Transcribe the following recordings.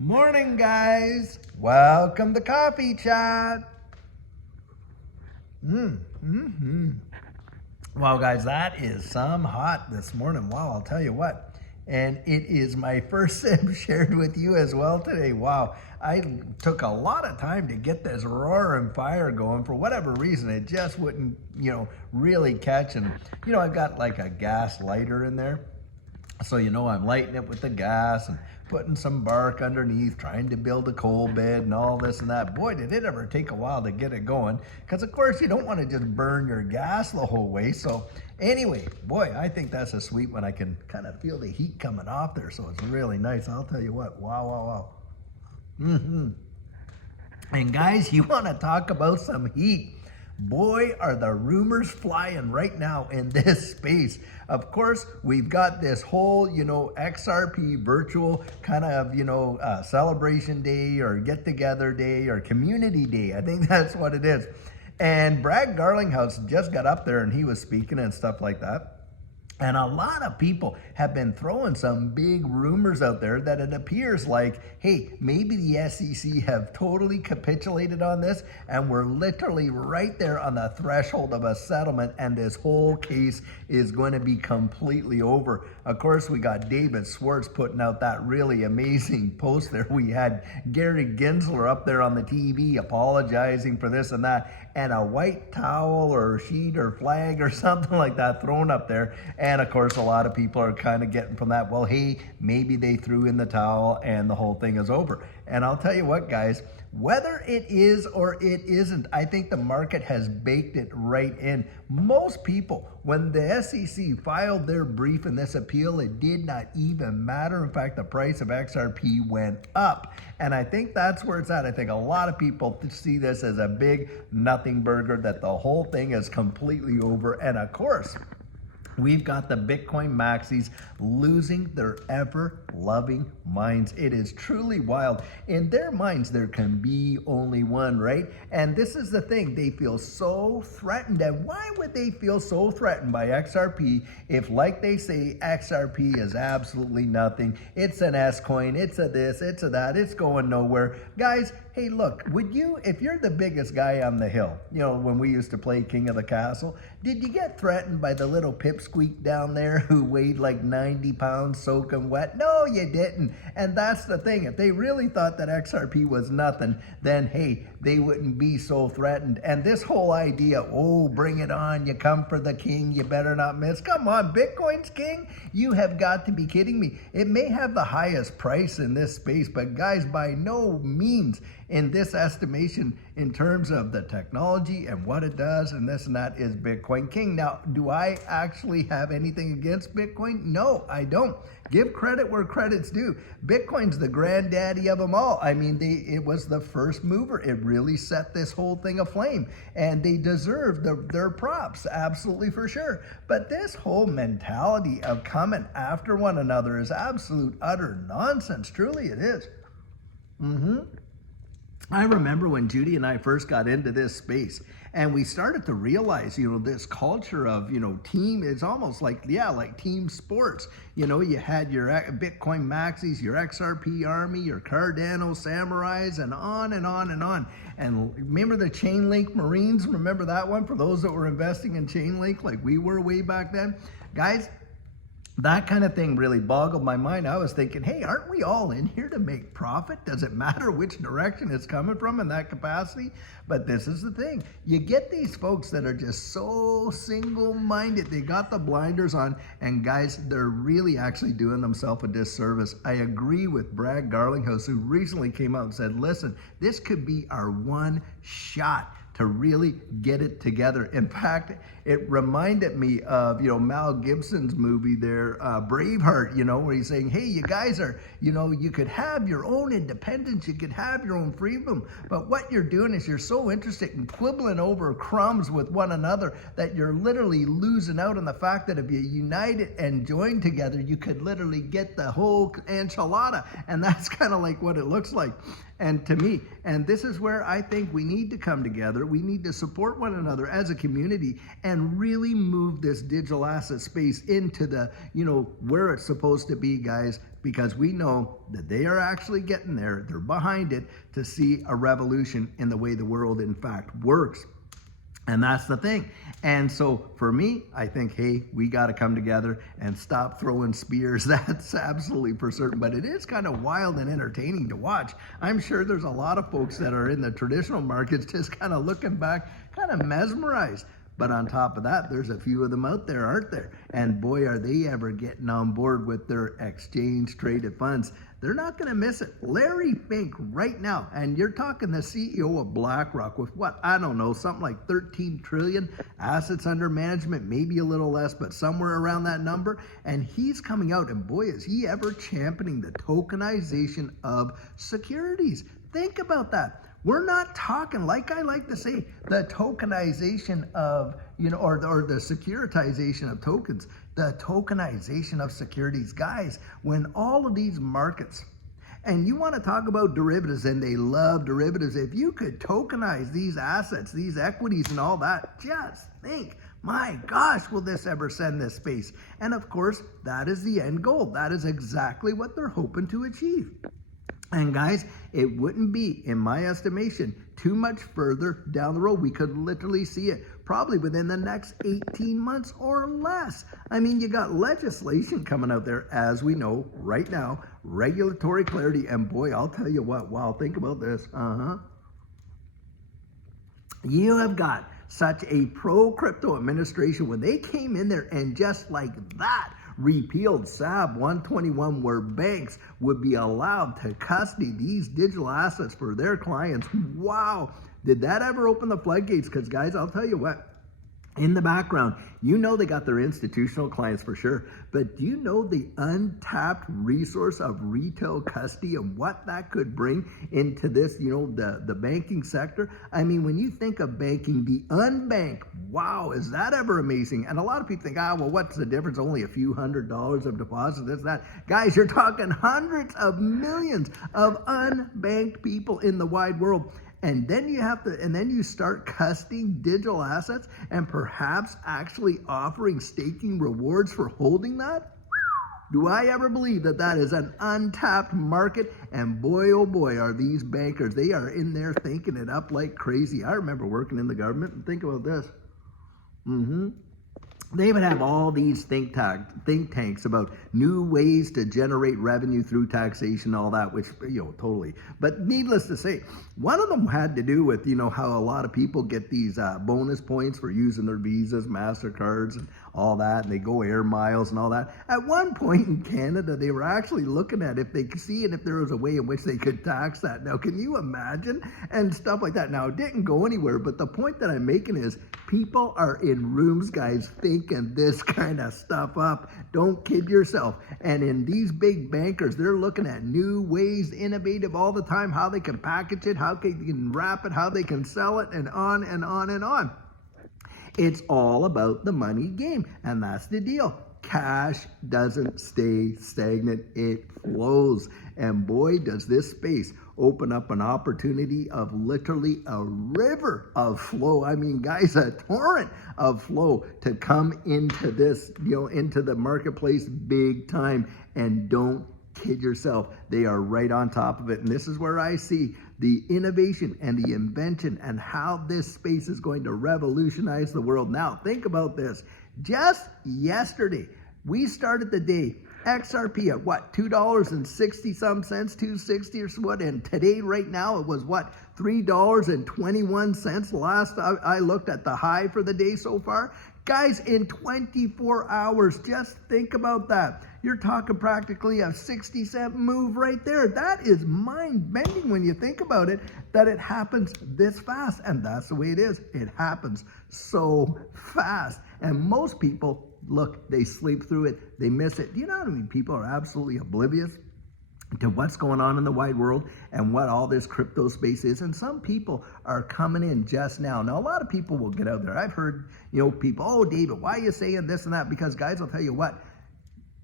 Morning, guys. Welcome to Coffee Chat. Well, guys, that is some hot this morning. Wow, I'll tell you what. And it is my first sip shared with you as well today. Wow, I took a lot of time to get this roaring fire going. For whatever reason, it just wouldn't, really catch. And, I've got like a gas lighter in there. So, I'm lighting it with the gas and putting some bark underneath, trying to build a coal bed and all this and that. Boy, did it ever take a while to get it going. Because, of course, you don't want to just burn your gas the whole way. So, anyway, boy, I think that's a sweet one. I can kind of feel the heat coming off there. So, it's really nice. I'll tell you what. Wow. And, guys, you want to talk about some heat. Boy, are the rumors flying right now in this space. Of course, we've got this whole, XRP virtual kind of, celebration day or get together day or community day. I think that's what it is. And Brad Garlinghouse just got up there and he was speaking and stuff like that. And a lot of people have been throwing some big rumors out there that it appears like, hey, maybe the SEC have totally capitulated on this and we're literally right there on the threshold of a settlement and this whole case is going to be completely over. Of course, we got David Schwartz putting out that really amazing post there. We had Gary Gensler up there on the TV apologizing for this and that, and a white towel or sheet or flag or something like that thrown up there. And of course, a lot of people are kind of getting from that, well, hey, maybe they threw in the towel and the whole thing is over. And I'll tell you what, guys, whether it is or it isn't, I think the market has baked it right in. Most people, when the SEC filed their brief in this appeal, it did not even matter. In fact, the price of XRP went up. And I think that's where it's at. I think a lot of people see this as a big nothing burger, that the whole thing is completely over. And of course, we've got the Bitcoin maxis losing their ever-loving minds. It is truly wild. In their minds, there can be only one, right? And this is the thing. They feel so threatened. And why would they feel so threatened by XRP if, like they say, XRP is absolutely nothing? It's an S-coin. It's a this. It's a that. It's going nowhere. Guys, hey, look, would you, if you're the biggest guy on the hill, when we used to play King of the Castle, did you get threatened by the little pipsqueak down there who weighed like 90 pounds soaking wet? No, you didn't. And that's the thing. If they really thought that XRP was nothing, then hey, they wouldn't be so threatened. And this whole idea, oh, bring it on, you come for the king, you better not miss. Come on, Bitcoin's king? You have got to be kidding me. It may have the highest price in this space, but guys, by no means in this estimation in terms of the technology and what it does and this and that is Bitcoin king. Now, do I actually have anything against Bitcoin? No, I don't. Give credit where credit's due. Bitcoin's the granddaddy of them all. I mean, it was the first mover. It really set this whole thing aflame, and they deserve their props, absolutely for sure. But this whole mentality of coming after one another is absolute, utter nonsense. Truly, it is. I remember when Judy and I first got into this space and we started to realize, this culture of, team is almost like team sports. You had your Bitcoin maxis, your XRP army, your Cardano samurais, and on and on and on. And remember the Chainlink Marines? Remember that one for those that were investing in Chainlink like we were way back then? Guys, that kind of thing really boggled my mind. I was thinking, hey, aren't we all in here to make profit? Does it matter which direction it's coming from in that capacity? But this is the thing. You get these folks that are just so single-minded. They got the blinders on. And guys, they're really actually doing themselves a disservice. I agree with Brad Garlinghouse, who recently came out and said, listen, this could be our one shot to really get it together. In fact, it reminded me of, Mel Gibson's movie there, Braveheart, where he's saying, hey, you guys are, you could have your own independence, you could have your own freedom, but what you're doing is you're so interested in quibbling over crumbs with one another that you're literally losing out on the fact that if you united and joined together, you could literally get the whole enchilada. And that's kind of like what it looks like. And to me, and this is where I think we need to come together. We need to support one another as a community and really move this digital asset space into the, where it's supposed to be, guys. because we know that they are actually getting there. They're behind it to see a revolution in the way the world in fact works. And that's the thing. And so for me, I think, hey, we got to come together and stop throwing spears. That's absolutely for certain. But it is kind of wild and entertaining to watch. I'm sure there's a lot of folks that are in the traditional markets just kind of looking back, kind of mesmerized. But on top of that, there's a few of them out there, aren't there? And boy, are they ever getting on board with their exchange traded funds. They're not going to miss it. Larry Fink right now, and you're talking the CEO of BlackRock with what? I don't know, something like 13 trillion assets under management, maybe a little less, but somewhere around that number. And he's coming out, and boy, is he ever championing the tokenization of securities. Think about that. We're not talking, like I like to say, the tokenization of, or the securitization of tokens, the tokenization of securities. Guys, when all of these markets, and you want to talk about derivatives, and they love derivatives, if you could tokenize these assets, these equities and all that, just think, my gosh, will this ever send this space? And of course, that is the end goal. That is exactly what they're hoping to achieve. And guys, it wouldn't be, in my estimation, too much further down the road. We could literally see it probably within the next 18 months or less. I mean, you got legislation coming out there, as we know right now, regulatory clarity. And boy, I'll tell you what, wow, think about this. You have got such a pro-crypto administration when they came in there and just like that, repealed SAB 121, where banks would be allowed to custody these digital assets for their clients. Wow, did that ever open the floodgates? Because guys, I'll tell you what, in the background, you know they got their institutional clients for sure, but do you know the untapped resource of retail custody and what that could bring into this, the banking sector? I mean, when you think of banking, the unbanked, wow, is that ever amazing? And a lot of people think, well, what's the difference? Only a few $100s of deposits, this, that. Guys, you're talking hundreds of millions of unbanked people in the wide world. And then you start custodying digital assets and perhaps actually offering staking rewards for holding that? Do I ever believe that that is an untapped market? And boy, oh boy, are these bankers, they are in there thinking it up like crazy. I remember working in the government, and think about this. They would have all these think tanks about new ways to generate revenue through taxation, all that, which, totally. But needless to say, one of them had to do with, how a lot of people get these bonus points for using their Visas, MasterCards, and all that, and they go air miles and all that. At one point in Canada, they were actually looking at if they could see and if there was a way in which they could tax that. Now, can you imagine? And stuff like that. Now, it didn't go anywhere, but the point that I'm making is people are in rooms, guys, thinking this kind of stuff up. Don't kid yourself. And in these big bankers, they're looking at new ways, innovative all the time, how they can package it, how they can wrap it, how they can sell it, and on and on and on. It's all about the money game, and that's the deal. Cash doesn't stay stagnant, it flows. And boy, does this space open up an opportunity of literally a river of flow. I mean, guys, a torrent of flow to come into this, into the marketplace big time. And don't kid yourself, they are right on top of it. And this is where I see the innovation and the invention and how this space is going to revolutionize the world. Now, think about this. Just yesterday, we started the day XRP at what, $2.60 some cents, $2.60 or what, and today right now it was what, $3.21 last I looked at the high for the day so far. Guys, in 24 hours, just think about that. You're talking practically a 60-cent move right there. That is mind-bending when you think about it, that it happens this fast. And that's the way it is. It happens so fast. And most people, look, they sleep through it. They miss it. Do you know how many people are absolutely oblivious to what's going on in the wide world and what all this crypto space is? And some people are coming in just now. Now, a lot of people will get out there. I've heard, people, oh, David, why are you saying this and that? Because, guys, I'll tell you what,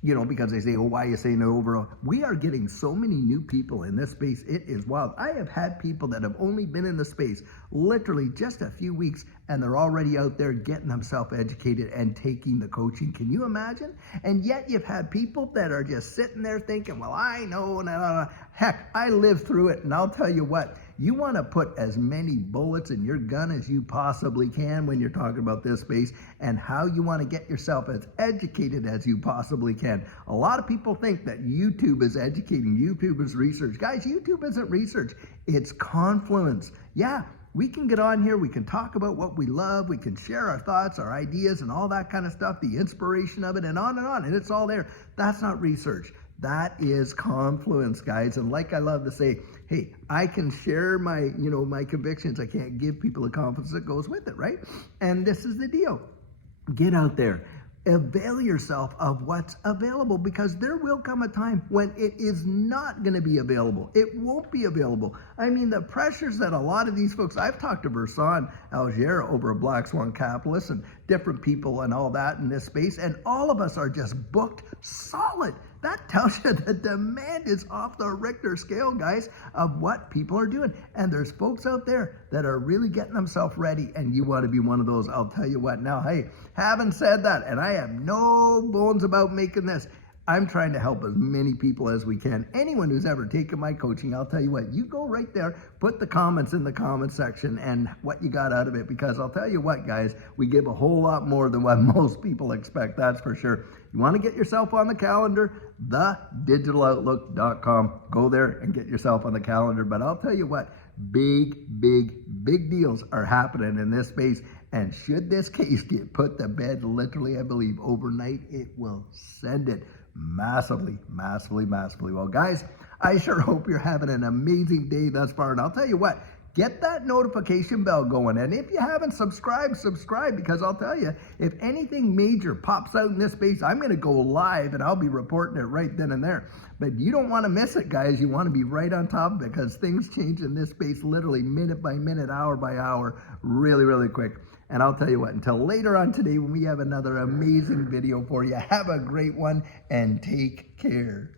you know, because they say, oh, why are you saying it over? We are getting so many new people in this space. It is wild. I have had people that have only been in the space literally just a few weeks, and they're already out there getting themselves educated and taking the coaching. Can you imagine? And yet you've had people that are just sitting there thinking, well, I know, heck, I lived through it, and I'll tell you what, you want to put as many bullets in your gun as you possibly can when you're talking about this space, and how you want to get yourself as educated as you possibly can. A lot of people think that YouTube is educating, YouTube is research. Guys, YouTube isn't research, it's confluence. Yeah, we can get on here, we can talk about what we love, we can share our thoughts, our ideas, and all that kind of stuff, the inspiration of it, and on, and it's all there. That's not research. That is confluence, guys. And like I love to say, hey, I can share my, my convictions. I can't give people the confidence that goes with it, right? And this is the deal. Get out there. Avail yourself of what's available, because there will come a time when it is not going to be available. It won't be available. I mean, the pressures that a lot of these folks, I've talked to Versan Algier over at Black Swan Capitalist and different people and all that in this space, and all of us are just booked solid. That tells you the demand is off the Richter scale, guys, of what people are doing. And there's folks out there that are really getting themselves ready, and you want to be one of those. I'll tell you what. Now, hey, having said that, and I have no bones about making this, I'm trying to help as many people as we can. Anyone who's ever taken my coaching, I'll tell you what, you go right there, put the comments in the comment section and what you got out of it, because I'll tell you what, guys, we give a whole lot more than what most people expect, that's for sure. You want to get yourself on the calendar, thedigital.outlook.com. Go there and get yourself on the calendar. But I'll tell you what, big deals are happening in this space. And should this case get put to bed, literally, I believe, overnight, it will send it massively. Well, guys, I sure hope you're having an amazing day thus far. And I'll tell you what, get that notification bell going. And if you haven't subscribed, subscribe, because I'll tell you, if anything major pops out in this space, I'm going to go live and I'll be reporting it right then and there. But you don't want to miss it, guys. You want to be right on top of it, because things change in this space literally minute by minute, hour by hour, really quick. And I'll tell you what, until later on today when we have another amazing video for you, have a great one and take care.